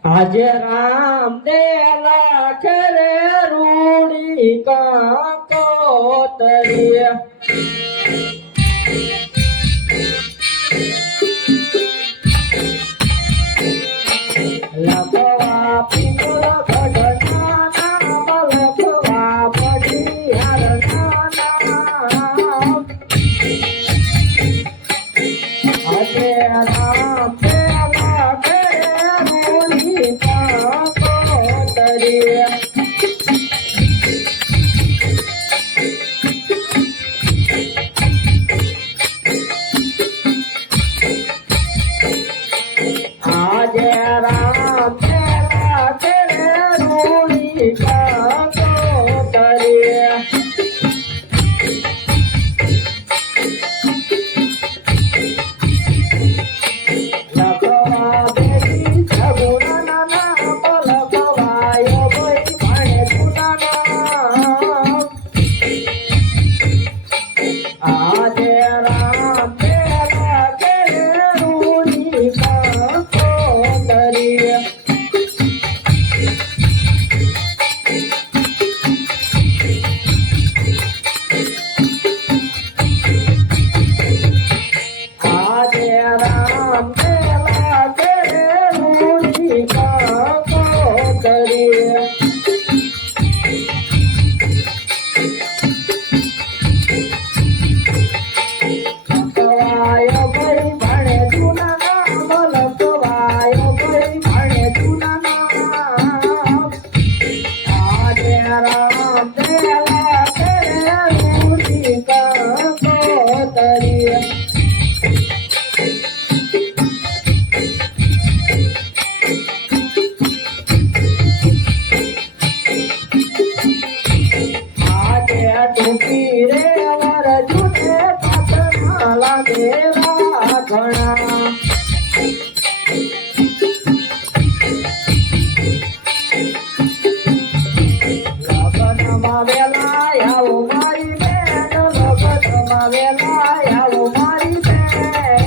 આજે રામ દેલા ખરે રૂડી કાકોતરી લખવા પિંગળ ગઢના નામ લખવા પડિયારના નામ આજે રામ દેલા ખરે રૂડી કાકોતરી આજે રામ દેલા ખરે રૂડી કાકોતરી લખવા બેટી સગુણના નામ લખવાયો ભાઈ ભણે ગુનાના આજે રામ દેલા ખરે રૂડી કાકોતરી આજે રામ દેલા ખરે રૂડી કાકોતરી લખવાયો ભાઈ ભણે જૂના નામ લખવાયો ભાઈ ભણે જૂના નામ આજે રામ દેલા ખરે રૂડી કાકોતરી આજે ટૂંકી રે વર જૂને પાછળ લાગે ઘણા લગ્નમાં વેલા આવો મારી બેન લગ્નમાં વેલા આવો મારી બેન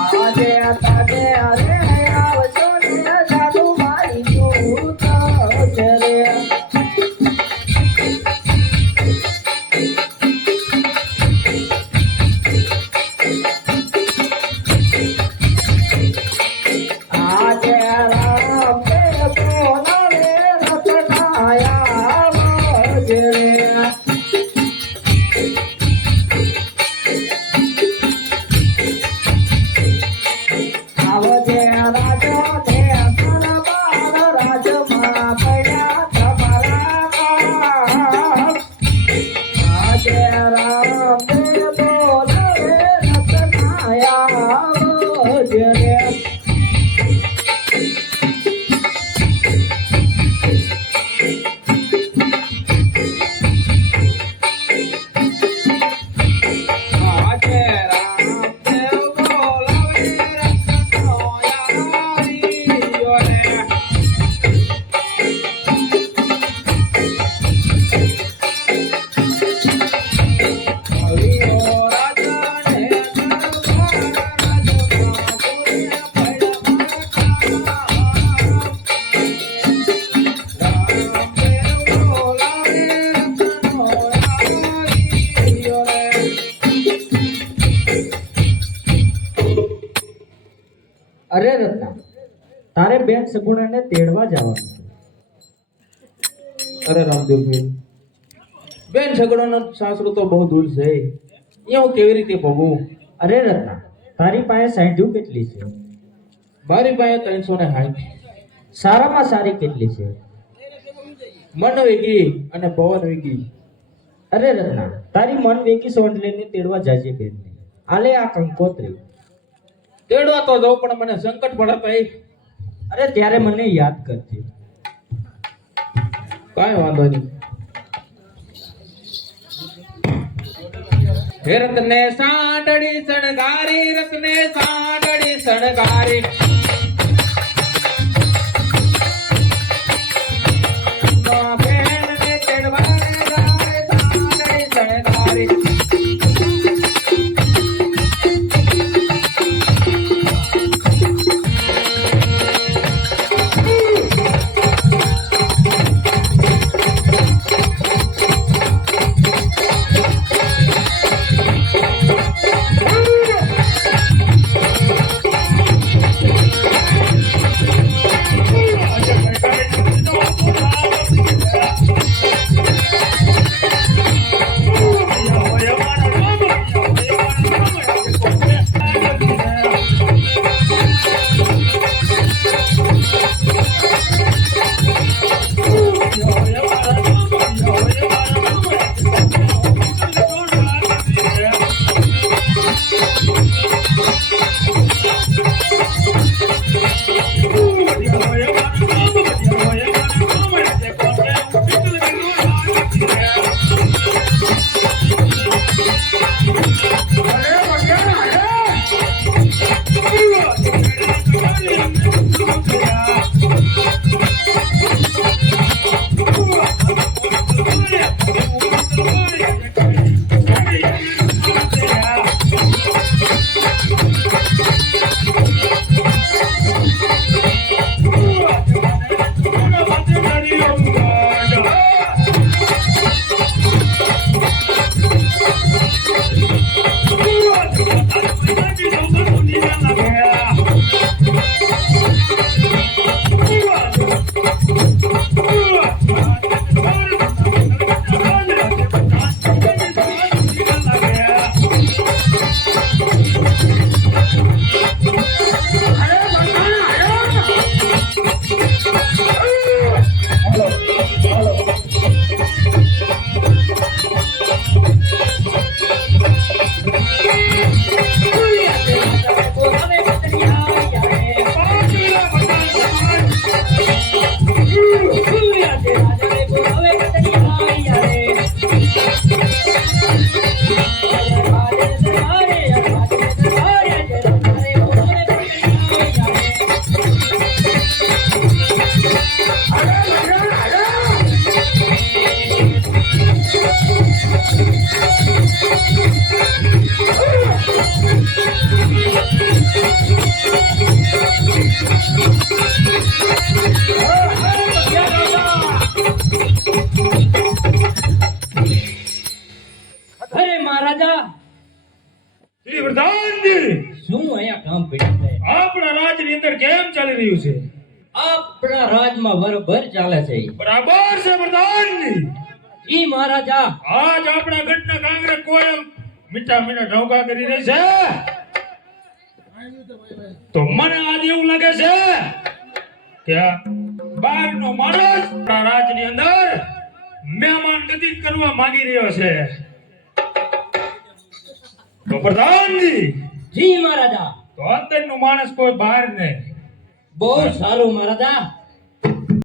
આજે તાગે રે આવજો ને જાદુ મારી જૂત રે આજે રામ દે બોલાવે રતનાયા આવજે આવજે રાજો દે સરબાર રાજમાં પડ્યા તમારા નામ આજે રામ દે બોલાવે રતનાયા આવજે આજે રામ દેવ બોલાવે રતનાયા રે હરિયો રાજાને દરબાર રાજમાં અરે રત્ના તારે બેન સગુણાને તેડવા જવાનું છે. અરે રામદેવભાઈ, બેન સગડોનો સાસરો તો બહુ દૂર છે. અહીંયા હું કેવી રીતે ભોગવું? અરે રત્ના તારી પાસે સાંઢ્યું કેટલી છે? મારી પાસે 360. સારામાં સારી કેટલી છે? મન વેગી અને પવન વેગી. અરે રત્ના તારી મન વેકી સોંડલીને તેડવા જાજે બેનને. આલે આ કંકોત્રી. તેડવા તો જાઉં પણ મને સંકટ પડે ભાઈ. અરે ત્યારે મને યાદ કરજે. કાંઈ વાંધો નહીં. હે રત્ને સાંડળી શણગારી, રત્ને સાંડળી શણગારી. બેનને તેડવા જાય સાંડળી શણગારી. ચાલી રહ્યું છે? આપણા રાજમાં બરોબર ચાલે છે. બરાબર છે પ્રધાનજી. જી મહારાજા. આજ આપણા ગઢના કાંગરે કોઈ મીઠા મીઠા ઢોકા કરી રહી છે, તો મને આજ એવું લાગે છે કે આ બહારનો માણસ આપણા રાજની અંદર મહેમાન ગતિ કરવા માંગી રહ્યો છે. તો પ્રધાનજી, જી મહારાજા. તો અંદરનો માણસ કોઈ બહાર નહીં. બહુ સારું મહારાજા.